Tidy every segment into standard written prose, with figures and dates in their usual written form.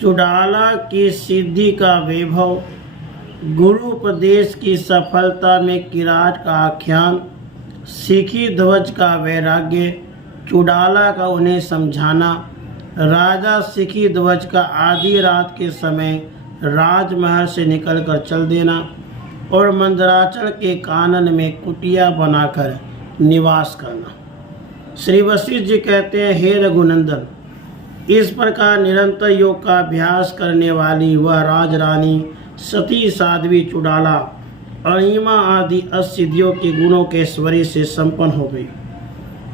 चुड़ाला की सिद्धि का वैभव, गुरु उपदेश की सफलता में किरात का आख्यान, सिखी ध्वज का वैराग्य, चुड़ाला का उन्हें समझाना, राजा सिखी ध्वज का आधी रात के समय राजमहल से निकलकर चल देना और मंदराचल के कानन में कुटिया बनाकर निवास करना। श्री वशिष्ठ जी कहते हैं, हे रघुनंदन, इस प्रकार निरंतर योग का अभ्यास करने वाली वह राजरानी सती साध्वी चुड़ाला अणिमा आदि असिद्धियों के गुणों के ऐश्वर्य से संपन्न हो गई।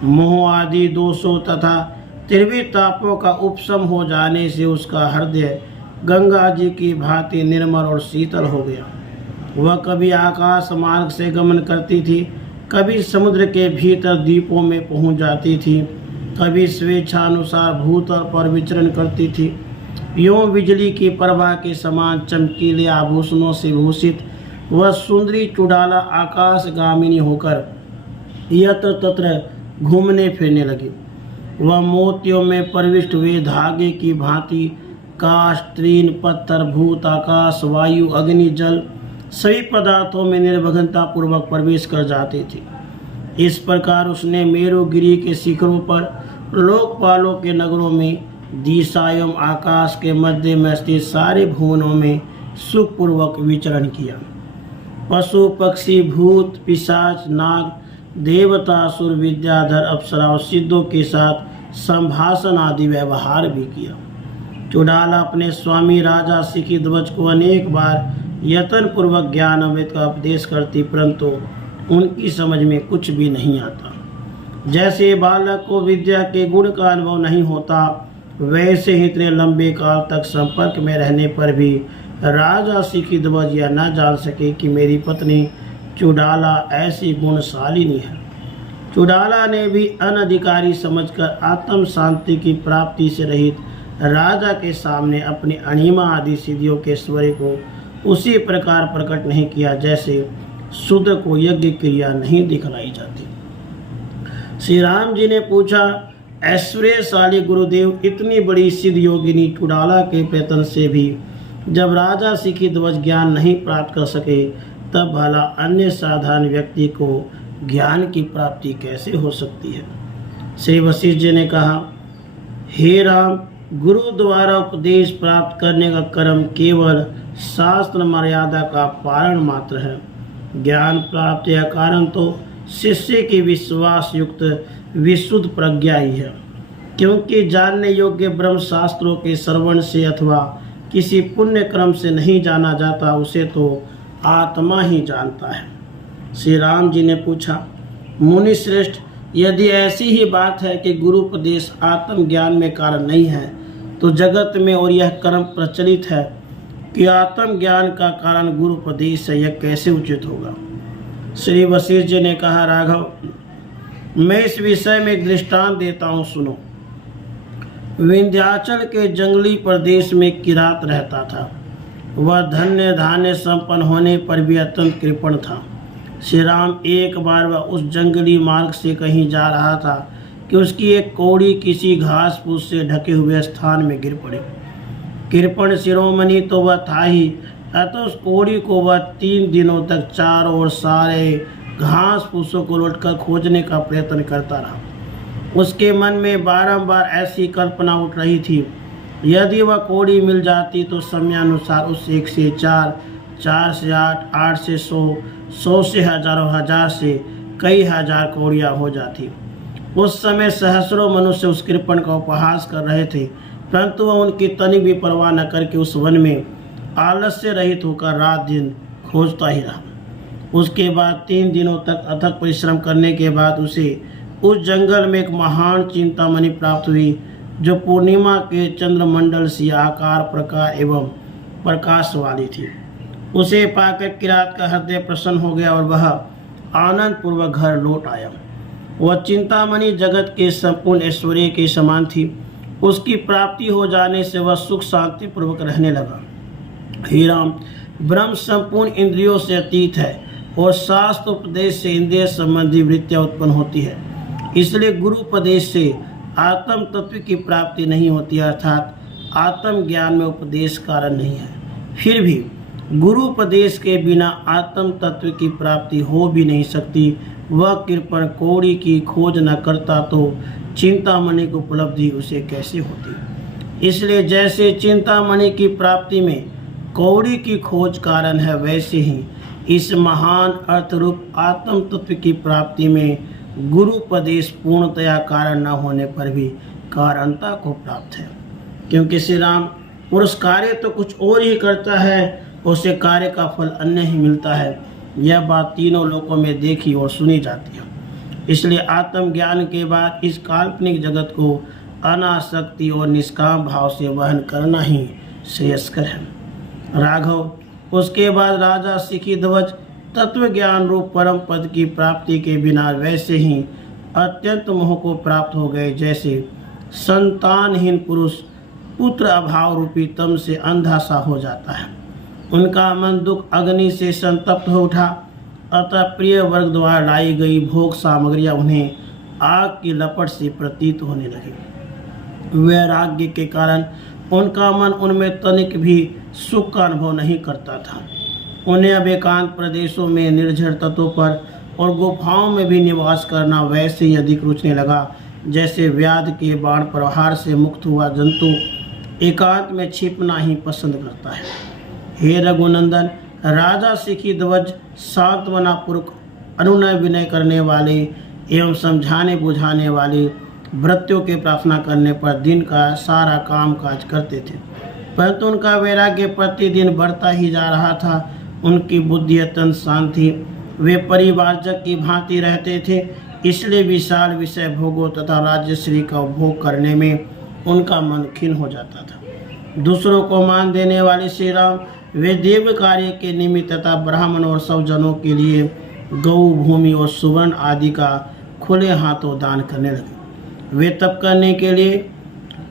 मोह आदि दोषों तथा त्रिविध तापों का उपशम हो जाने से उसका हृदय गंगा जी की भांति निर्मल और शीतल हो गया। वह कभी आकाश मार्ग से गमन करती थी, कभी समुद्र के भीतर द्वीपों में पहुंच जाती थी, कभी स्वेच्छानुसार भूतल पर विचरण करती थी। यों बिजली की प्रभा के समान चमकीले आभूषणों से भूषित वह सुंदरी चुड़ाला आकाशगामिनी होकर यत्र तत्र घूमने फिरने लगी। वह मोतियों में प्रविष्ट हुए धागे की भांति काष्ठ, तृण, पत्थर, भूत, आकाश, वायु, अग्नि, जल सभी पदार्थों में निर्विघ्नता पूर्वक प्रवेश कर जाती थी। इस प्रकार उसने मेरुगिरी के शिखरों पर, लोकपालों के नगरों में, दिशा एवं आकाश के मध्य में स्थित सारे भुवनों में सुखपूर्वक विचरण किया। पशु, पक्षी, भूत, पिशाच, नाग, देवता, असुर, विद्याधर, अप्सरा और सिद्धों के साथ संभाषण आदि व्यवहार भी किया। चुड़ाला अपने स्वामी राजा सिखी ध्वज को अनेक बार यत्न पूर्वक ज्ञान अमृत का उपदेश करती, परंतु उनकी समझ में कुछ भी नहीं आता। जैसे बालक को विद्या के गुण का अनुभव नहीं होता, वैसे ही इतने लंबे काल तक संपर्क में रहने पर भी राजा सिखी ध्वज यह न जान सके कि मेरी पत्नी चुड़ाला ऐसी गुणशालिनी है। चुड़ाला ने भी अनधिकारी समझकर आत्म शांति की प्राप्ति से रहित राजा के सामने अपनी अणिमा आदि सिद्धियों के ऐश्वर्य को उसी प्रकार प्रकट नहीं किया जैसे शूद्र को यज्ञ क्रिया नहीं दिखलाई जाती। श्री राम जी ने पूछा, ऐश्वर्यशाली गुरुदेव, इतनी बड़ी सिद्ध योगिनी चुड़ाला के प्रयत्न से भी जब राजा सिखी ध्वज ज्ञान नहीं प्राप्त कर सके, तब भला अन्य साधारण व्यक्ति को ज्ञान की प्राप्ति कैसे हो सकती है। श्री वशिष्ठ जी ने कहा, हे राम, गुरु द्वारा उपदेश प्राप्त करने का कर्म केवल शास्त्र मर्यादा का पालन मात्र है। ज्ञान प्राप्ति का कारण तो शिष्य की विश्वास युक्त विशुद्ध प्रज्ञा ही है, क्योंकि जानने योग्य ब्रह्म शास्त्रों के श्रवण से अथवा किसी पुण्य क्रम से नहीं जाना जाता, उसे तो आत्मा ही जानता है। श्री राम जी ने पूछा, मुनि श्रेष्ठ, यदि ऐसी ही बात है कि गुरु उपदेश आत्मज्ञान में कारण नहीं है, तो जगत में और यह कर्म प्रचलित है कि आत्मज्ञान का कारण गुरु उपदेश है, यह कैसे उचित होगा। श्री वशिष्ठ जी ने कहा, राघव, मैं इस विषय में एक दृष्टांत देता हूँ, सुनो। विंध्याचल के जंगली प्रदेश में किरात रहता था। वह धन्य धान्य संपन्न होने पर भी अत्यंत कृपण था। श्री राम एक बार वह उस जंगली मार्ग से कहीं जा रहा था कि उसकी एक कौड़ी किसी घास फूस से ढके हुए स्थान में गिर पड़ी। कृपण शिरोमणि तो वह था ही, अतः उस कौड़ी को वह 3 दिनों तक चारों ओर सारे घास फूसों को लौटकर खोजने का प्रयत्न करता रहा। उसके मन में बारंबार ऐसी कल्पना उठ रही थी, यदि वह कौड़ी मिल जाती तो समयानुसार उस 1 से 4, 4 से 8, 8 से 100, 100 से हजारों, हजार से कई हजार कौड़ियाँ हो जाती। उस समय सहस्रों मनुष्य उस कृपण का उपहास कर रहे थे, परंतु वह उनकी तनिक भी परवाह न करके उस वन में आलस्य रहित होकर रात दिन खोजता ही रहा। उसके बाद 3 दिनों तक अथक परिश्रम करने के बाद उसे उस जंगल में एक महान चिंतामणि प्राप्त हुई, जो पूर्णिमा के चंद्रमंडल सी आकार, प्रकार एवं प्रकाश वाली थी। उसे पाकर किरात का हृदय प्रसन्न हो गया और वह आनंद पूर्वक घर लौट आया। वह चिंतामणि जगत के संपूर्ण ऐश्वर्य के समान थी। उसकी प्राप्ति हो जाने से वह सुख शांति पूर्वक रहने लगा। हे राम, ब्रह्म संपूर्ण इंद्रियों से अतीत है और शास्त्र उपदेश से इंद्रिय संबंधी वृत्तियां उत्पन्न होती है। इसलिए गुरु उपदेश से आत्म तत्व की प्राप्ति नहीं होती, अर्थात आत्मज्ञान में उपदेश कारण नहीं है। फिर भी गुरु उपदेश के बिना आत्म तत्व की प्राप्ति हो भी नहीं सकती। वह कृपण कौड़ी की खोज न करता तो चिंतामणि की उपलब्धि उसे कैसे होती। इसलिए जैसे चिंतामणि की प्राप्ति में कौड़ी की खोज कारण है, वैसे ही इस महान अर्थरूप आत्म तत्व की प्राप्ति में गुरु उपदेश पूर्णतया कारण न होने पर भी कारणता को प्राप्त है। क्योंकि श्री राम पुरुष कार्य तो कुछ और ही करता है, उसे कार्य का फल अन्य ही मिलता है। यह बात तीनों लोकों में देखी और सुनी जाती है। इसलिए आत्मज्ञान के बाद इस काल्पनिक जगत को अनासक्ति और निष्काम भाव से वहन करना ही श्रेयस्कर है। राघव, उसके बाद राजा शिखीध्वज तत्व ज्ञान रूप परम पद की प्राप्ति के बिना वैसे ही अत्यंत मोह को प्राप्त हो गए, जैसे संतानहीन पुरुष पुत्र अभाव रूपी तम से अंधा सा हो जाता है। उनका मन दुख अग्नि से संतप्त हो उठा। अतः प्रिय वर्ग द्वारा लाई गई भोग सामग्रियां उन्हें आग की लपट से प्रतीत होने लगी। वैराग्य के कारण उनका मन उनमें तनिक भी सुख का अनुभव नहीं करता था। उन्हें अब एकांत प्रदेशों में निर्जर तटों पर और गुफाओं में भी निवास करना वैसे ही अधिक रुचने लगा, जैसे व्याध के बाण प्रहार से मुक्त हुआ जंतु एकांत में छिपना ही पसंद करता है। हे रघुनंदन, राजा शिखीध्वज सांत्वना पूर्वक अनुनय विनय करने वाले एवं समझाने बुझाने वाले भृत्यों के प्रार्थना करने पर दिन का सारा काम काज करते थे, परंतु उनका वैराग्य प्रतिदिन बढ़ता ही जा रहा था। उनकी बुद्धि अत्यंत शांत थी। वे परिवारजक की भांति रहते थे, इसलिए विशाल विषय भोगों तथा राज्यश्री का उपभोग करने में उनका मन खिन्न हो जाता था। दूसरों को मान देने वाले श्री राम वे देव कार्य के निमित्त तथा ब्राह्मण और सब जनों के लिए गौ भूमि और सुवर्ण आदि का खुले हाथों दान करने लगे। वे तप करने के लिए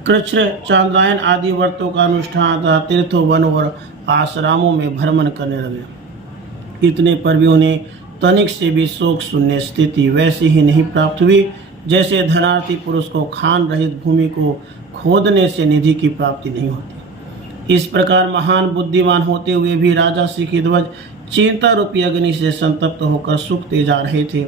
कृच्छ्र चांद्रायन आदि व्रतों का अनुष्ठान तथा तीर्थों वन और आश्रमों में भ्रमण करने लगे। इतने पर भी उन्हें तनिक से भी शोक शून्य स्थिति वैसी ही नहीं प्राप्त हुई, जैसे धनार्थी पुरुष को खान रहित भूमि को खोदने से निधि की प्राप्ति नहीं होती। इस प्रकार महान बुद्धिमान होते हुए भी राजा शिखीध्वज चिंता रूपी अग्नि से संतप्त होकर सूखते जा रहे थे।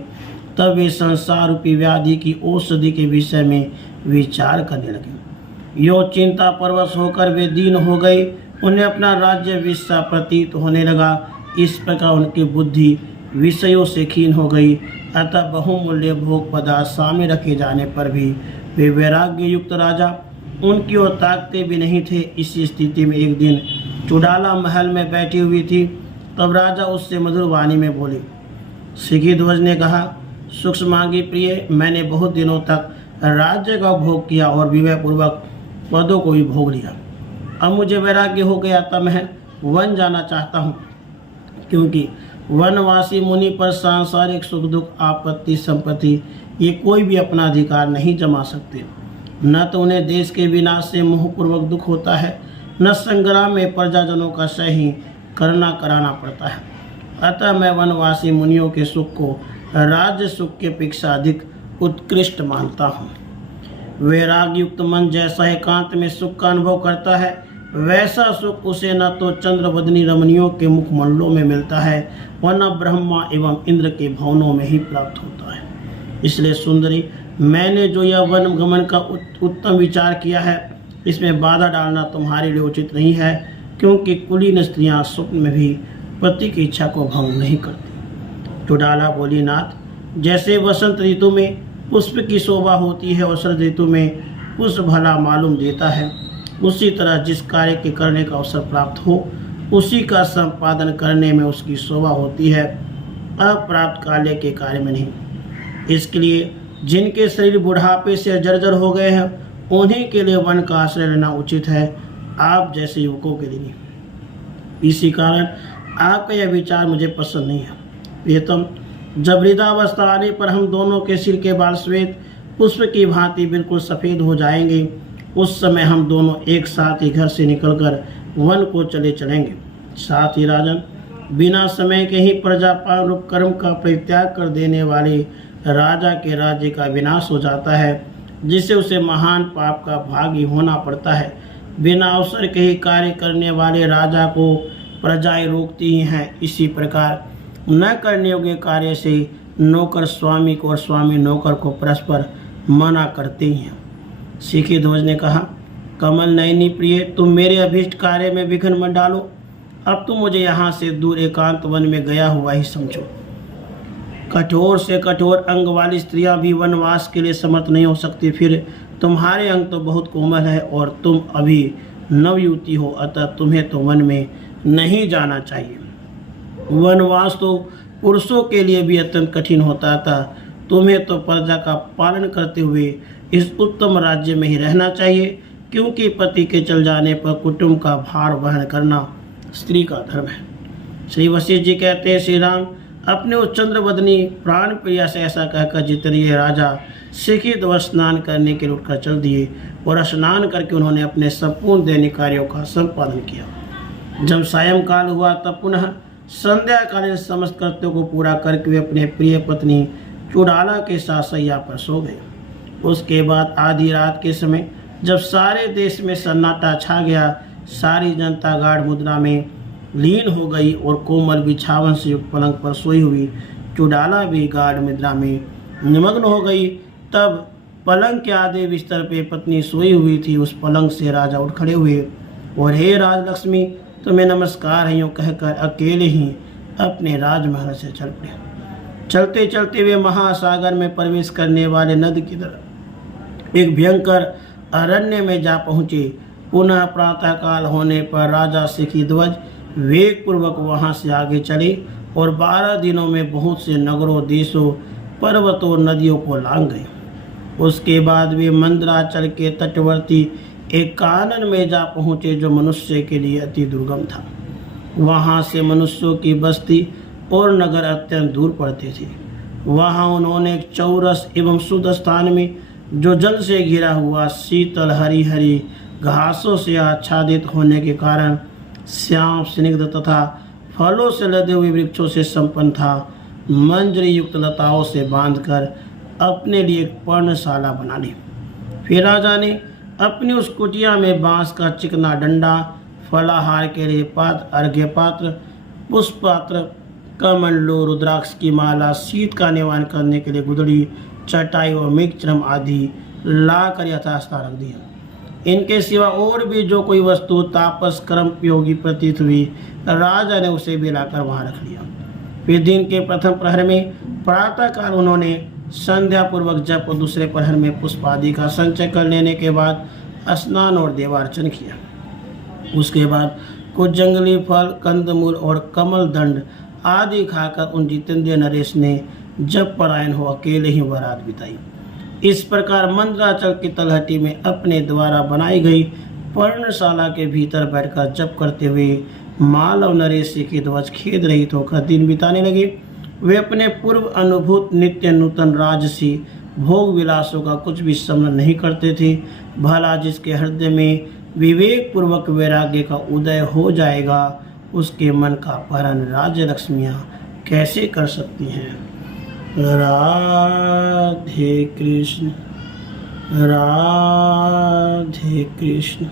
तब वे संसार रूपी व्याधि की औषधि के विषय में विचार करने लगे। यो चिंता परवश होकर वे दीन हो गए। उन्हें अपना राज्य विषय प्रतीत होने लगा। इस प्रकार उनकी बुद्धि विषयों से क्षीण हो गई। अतः बहुमूल्य भोग पदार्थ सामने रखे जाने पर भी वे वैराग्य युक्त राजा उनकी ओर ताकते भी नहीं थे। इसी स्थिति में एक दिन चुड़ाला महल में बैठी हुई थी। तब राजा उससे मधुर वाणी में बोले। शिखीध्वज ने कहा, सूक्ष्मांगी प्रिय, मैंने बहुत दिनों तक राज्य का भोग किया और विवेक पूर्वक पदों को भी भोग लिया। अब मुझे वैराग्य हो गया, तब मैं वन जाना चाहता हूँ, क्योंकि वनवासी मुनि पर सांसारिक सुख दुख आपत्ति संपत्ति ये कोई भी अपना अधिकार नहीं जमा सकते। न तो उन्हें देश के विनाश से मोहपूर्वक दुख होता है, न संग्राम में प्रजाजनों का सही करना कराना पड़ता है। अतः मैं वनवासी मुनियों के सुख को राज्य सुख के अपेक्षा अधिक उत्कृष्ट मानता हूँ। वैराग्य युक्त मन जैसा एकांत में सुख का अनुभव करता है, वैसा सुख उसे न तो चंद्रवदनी रमणियों के मुखमंडलों में मिलता है व न ब्रह्मा एवं इंद्र के भवनों में ही प्राप्त होता है। इसलिए सुंदरी, मैंने जो यह वन गमन का उत्तम विचार किया है, इसमें बाधा डालना तुम्हारे लिए उचित नहीं है, क्योंकि कुलीन स्त्रियां स्वप्न में भी पति की इच्छा को भंग नहीं करती। चुड़ाला बोली, नाथ, जैसे वसंत ऋतु में पुष्प की शोभा होती है और शरद ऋतु में पुष्प भला मालूम देता है, उसी तरह जिस कार्य के करने का अवसर प्राप्त हो उसी का संपादन करने में उसकी शोभा होती है, अप्राप्त कार्य के कार्य में नहीं। इसके लिए जिनके शरीर बुढ़ापे से जर्जर हो गए हैं, उन्हीं के लिए वन का आश्रय लेना उचित है, आप जैसे युवकों के लिए नहीं। इसी कारण आपका यह विचार मुझे पसंद नहीं है। प्रियतम, जब वृद्धावस्था आने पर हम दोनों के सिर के बाल श्वेत पुष्प की भांति बिल्कुल सफ़ेद हो जाएंगे, उस समय हम दोनों एक साथ ही घर से निकलकर वन को चले चलेंगे। साथ ही राजन, बिना समय के ही प्रजापाल रूप कर्म का परित्याग कर देने वाले राजा के राज्य का विनाश हो जाता है, जिससे उसे महान पाप का भागी होना पड़ता है। बिना अवसर के ही कार्य करने वाले राजा को प्रजाएं रोकती ही हैं। इसी प्रकार न करने योग्य कार्य से नौकर स्वामी को और स्वामी नौकर को परस्पर मना करते ही हैं। सिखी ध्वज ने कहा, कमल नयनी प्रिय, तुम मेरे अभीष्ट कार्य में विघ्न मत डालो। अब तुम मुझे यहाँ से दूर एकांत वन में गया हुआ ही समझो। कठोर से कठोर अंग वाली स्त्रियां भी वनवास के लिए समर्थ नहीं हो सकती। फिर तुम्हारे अंग तो बहुत कोमल है और तुम अभी नवयुवती हो, अतः तुम्हें तो वन में नहीं जाना चाहिए। वनवास तो पुरुषों के लिए भी अत्यंत कठिन होता था। तुम्हें तो प्रजा का पालन करते हुए इस उत्तम राज्य में ही रहना चाहिए, क्योंकि पति के चल जाने पर कुटुंब का भार वहन करना स्त्री का धर्म है। श्री वशिष्ठ जी कहते हैं, श्री राम अपने उस चंद्रवदनी प्राण प्रिया से ऐसा कहकर जितरिए राजा सिखी ध्वज स्नान करने के लिए उठकर चल दिए और स्नान करके उन्होंने अपने संपूर्ण दैनिक कार्यों का संपादन किया। जब सायंकाल हुआ तब पुनः संध्याकालीन समस्त कर्तव्यों को पूरा करके वे अपने प्रिय पत्नी चुड़ाला के साथ सैया पर सो गए। उसके बाद आधी रात के समय जब सारे देश में सन्नाटा छा गया, सारी जनता गाढ़ मुद्रा में लीन हो गई और कोमल बिछावन से युक्त पलंग पर सोई हुई चुड़ाला भी गाढ़ निद्रा में निमग्न हो गई। तब पलंग के आधे बिस्तर पे पत्नी सोई हुई थी। उस पलंग से राजा उठ खड़े हुए और हे राजलक्ष्मी, तुम्हें नमस्कार है, यूँ कहकर अकेले ही अपने राजमहल से चल पड़े। चलते चलते वे महासागर में प्रवेश करने वाले नदी की तरफ एक भयंकर अरण्य में जा पहुँचे। पुनः प्रातःकाल होने पर राजा सिखी ध्वज वेग पूर्वक वहाँ से आगे चले और 12 दिनों में बहुत से नगरों, देशों, पर्वतों, नदियों को लांघ गए। उसके बाद वे मंदराचल के तटवर्ती एक कानन में जा पहुँचे, जो मनुष्य के लिए अति दुर्गम था। वहाँ से मनुष्यों की बस्ती और नगर अत्यंत दूर पड़ते थे। वहाँ उन्होंने एक चौरस एवं शुद्ध स्थान में, जो जल से घिरा हुआ, शीतल हरी हरी घासों से आच्छादित होने के कारण श्याम स्निग्ध तथा फलों से लदे हुए वृक्षों से संपन्न था, मंजरी युक्त लताओं से बांधकर अपने लिए एक पर्णशाला बना ली। फिर राजा ने अपनी उस कुटिया में बांस का चिकना डंडा, फलाहार के लिए पात्र, अर्घ्य पात्र, पुष्प पात्र, कमंडलू, रुद्राक्ष की माला, शीत का निवारण करने के लिए गुदड़ी, चटाई और मृगचर्म आदि लाकर यथास्था रख दिया। इनके सिवा और भी जो कोई वस्तु तापस कर्म उपयोगी प्रतीत हुई, राजा ने उसे भी लाकर वहाँ रख लिया। फिर दिन के प्रथम प्रहर में प्रातःकाल उन्होंने संध्या पूर्वक जप और दूसरे प्रहर में पुष्प आदि का संचय कर लेने के बाद स्नान और देवार्चन किया। उसके बाद कुछ जंगली फल, कंदमूल और कमल दंड आदि खाकर उन जितेंद्रिय नरेश ने जप परायण हो अकेले ही वह रात बिताई। इस प्रकार मंदराचल की तलहटी में अपने द्वारा बनाई गई पर्णशाला के भीतर बैठकर जप करते हुए मालव नरेश की ध्वज खेद रहित होकर दिन बिताने लगे। वे अपने पूर्व अनुभूत नित्य नूतन राजसी भोग विलासों का कुछ भी स्मरण नहीं करते थे। भला जिसके हृदय में विवेक पूर्वक वैराग्य का उदय हो जाएगा, उसके मन का अपहरण राज्य लक्ष्मियाँ कैसे कर सकती हैं। राधे कृष्ण, राधे कृष्ण।